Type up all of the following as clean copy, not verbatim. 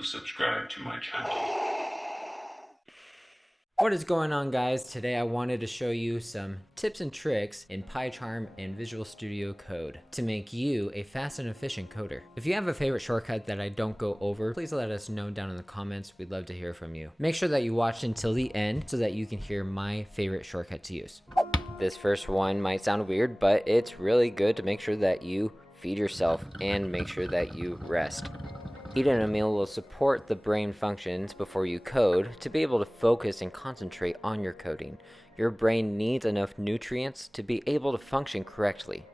to subscribe to my channel. What is going on, guys? Today I wanted to show you some tips and tricks in Pycharm and Visual Studio Code to make you a fast and efficient coder. If you have a favorite shortcut that I don't go over, please let us know down in the comments. We'd love to hear from you. Make sure that you watch until the end so that you can hear my favorite shortcut to use. This first one might sound weird, but it's really good to make sure that you feed yourself and make sure that you rest. Eating a meal will support the brain functions before you code to be able to focus and concentrate on your coding. Your brain needs enough nutrients to be able to function correctly.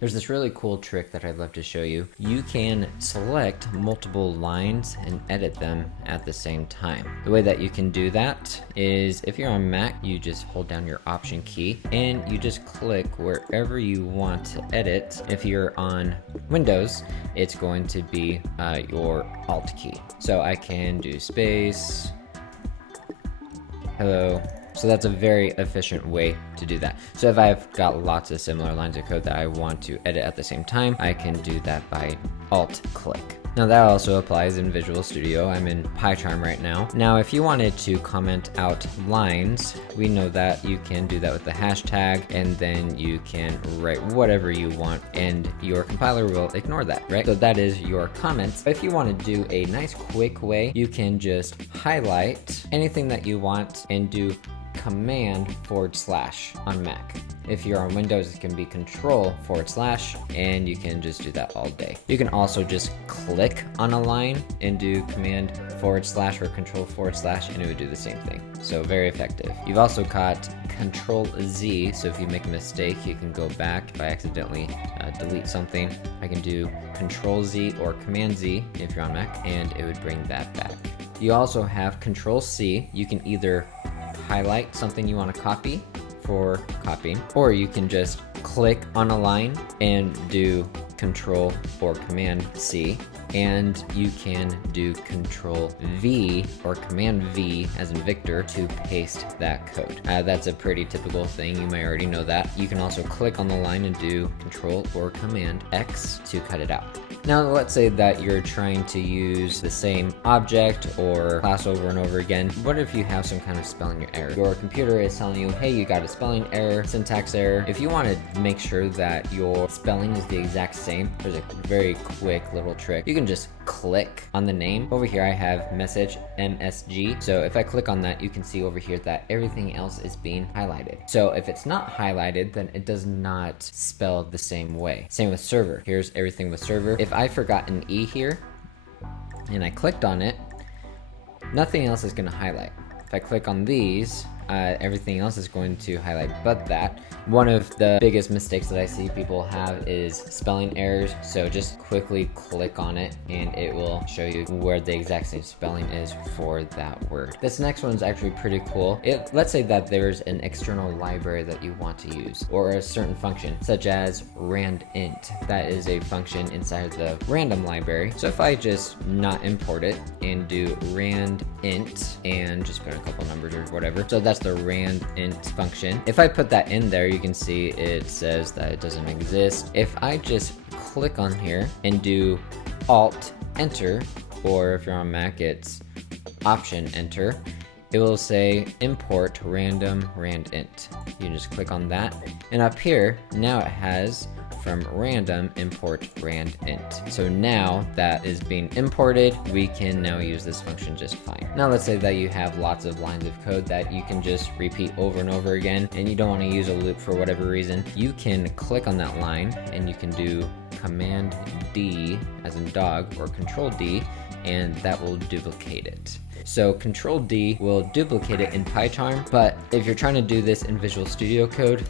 There's this really cool trick that I'd love to show you. You can select multiple lines and edit them at the same time. The way that you can do that is if you're on Mac, you just hold down your Option key and you just click wherever you want to edit. If you're on Windows, it's going to be your Alt key. So I can do space, hello. So that's a very efficient way to do that. So if I've got lots of similar lines of code that I want to edit at the same time, I can do that by Alt click. Now that also applies in Visual Studio. I'm in Pycharm right now. Now if you wanted to comment out lines, we know that you can do that with the hashtag, and then you can write whatever you want and your compiler will ignore that, right? So that is your comments. If you want to do a nice quick way, you can just highlight anything that you want and do Command// on Mac. If you're on Windows, it can be Control// and you can just do that all day. You can also just click on a line and do Command/ or Control// and it would do the same thing. So very effective. You've also got Control-Z, so if you make a mistake, you can go back. If I accidentally delete something, I can do Control-Z or Command-Z if you're on Mac, and it would bring that back. You also have Control-C. You can either highlight something you want to copy for copying, or you can just click on a line and do Control or Command C, and you can do Control V or Command V as in Victor to paste that code. That's a pretty typical thing. You might already know that. You can also click on the line and do Control or Command X to cut it out. Now let's say that you're trying to use the same object or class over and over again. What if you have some kind of spelling error? Your computer is telling you, hey, you got a spelling error, syntax error. If you want to make sure that your spelling is the exact same, there's a very quick little trick. You can just click on the name. Over here I have message MSG. So if I click on that, you can see over here that everything else is being highlighted. So if it's not highlighted, then it does not spell the same way. Same with server. Here's everything with server. If I forgot an E here and I clicked on it, nothing else is going to highlight. If I click on these, everything else is going to highlight but that. One of the biggest mistakes that I see people have is spelling errors, so just quickly click on it and it will show you where the exact same spelling is for that word. This next one is actually pretty cool. Let's say that there's an external library that you want to use, or a certain function such as randint. That is a function inside the random library. So if I just not import it and do randint and just put a couple numbers or whatever, so that's the randint function. If I put that in there, you can see it says that it doesn't exist. If I just click on here and do Alt Enter, or if you're on Mac, it's Option Enter, it will say import random randint. You just click on that, and up here now it has from random import randint. So now that is being imported, we can now use this function just fine. Now let's say that you have lots of lines of code that you can just repeat over and over again, and you don't want to use a loop for whatever reason. You can click on that line and you can do Command D as in dog or Control D, and that will duplicate it. So Control D will duplicate it in Pycharm, but if you're trying to do this in Visual Studio Code,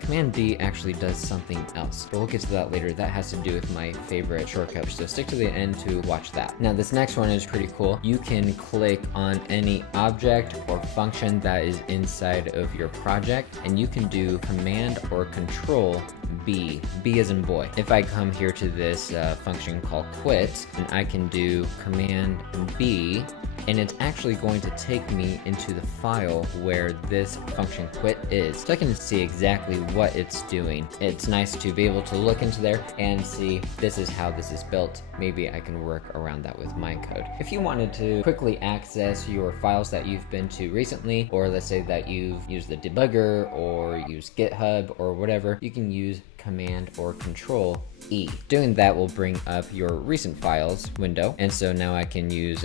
Command D actually does something else. But we'll get to that later. That has to do with my favorite shortcut, so stick to the end to watch that. Now this next one is pretty cool. You can click on any object or function that is inside of your project, and you can do Command or Control B as in boy. If I come here to this function called quit, and I can do Command B, and it's actually going to take me into the file where this function quit is, so I can see exactly what it's doing. It's nice to be able to look into there and see this is how this is built. Maybe I can work around that with my code. If you wanted to quickly access your files that you've been to recently, or let's say that you've used the debugger or use GitHub or whatever, you can use Command or Control E. Doing that will bring up your recent files window, and so now I can use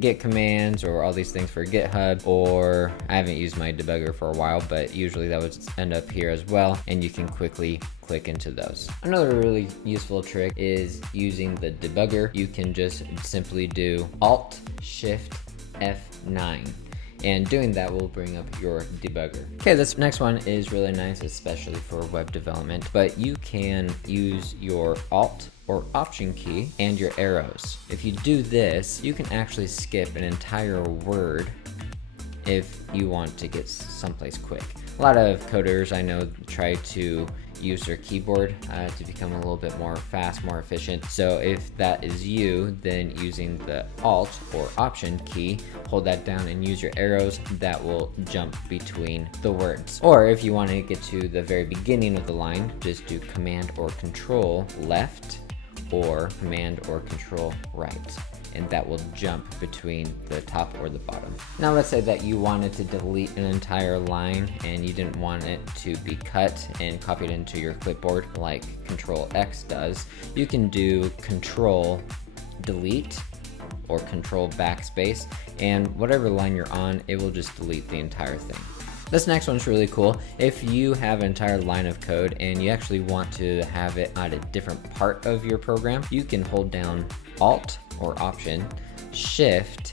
git commands or all these things for GitHub, or I haven't used my debugger for a while, but usually that would end up here as well, and you can quickly click into those. Another really useful trick is using the debugger. You can just simply do Alt Shift F9. And doing that will bring up your debugger. Okay, this next one is really nice, especially for web development, but you can use your Alt or Option key and your arrows. If you do this, you can actually skip an entire word if you want to get someplace quick. A lot of coders I know try to use their keyboard to become a little bit more fast, more efficient. So if that is you, then using the Alt or Option key, hold that down and use your arrows. That will jump between the words. Or if you want to get to the very beginning of the line, just do Command or Control left or Command or Control right, and that will jump between the top or the bottom. Now let's say that you wanted to delete an entire line and you didn't want it to be cut and copied into your clipboard like Control X does. You can do Control Delete or Control Backspace, and whatever line you're on, it will just delete the entire thing. This next one's really cool. If you have an entire line of code and you actually want to have it on a different part of your program, you can hold down Alt or Option, Shift,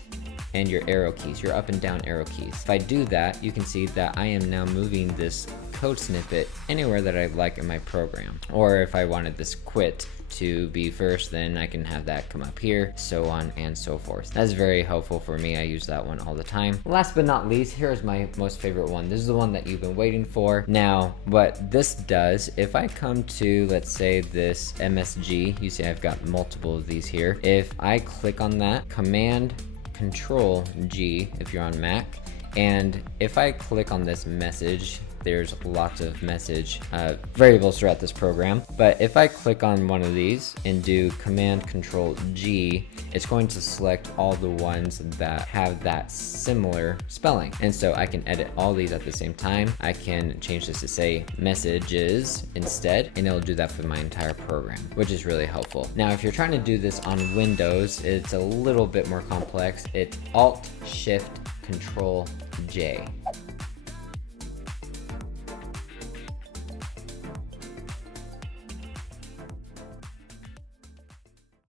and your arrow keys, your up and down arrow keys. If I do that, you can see that I am now moving this code snippet anywhere that I like in my program. Or if I wanted this quit to be first, then I can have that come up here, so on and so forth. That's very helpful for me. I use that one all the time. Last but not least, here's my most favorite one. This is the one that you've been waiting for. Now, what this does, if I come to, let's say, this MSG, you see I've got multiple of these here. If I click on that, Command Control G if you're on Mac, and if I click on this message, there's lots of message variables throughout this program, but if I click on one of these and do Command Control G, it's going to select all the ones that have that similar spelling, and so I can edit all these at the same time. I can change this to say messages instead, and it'll do that for my entire program, which is really helpful. Now if you're trying to do this on Windows, it's a little bit more complex. It's Alt Shift Control J.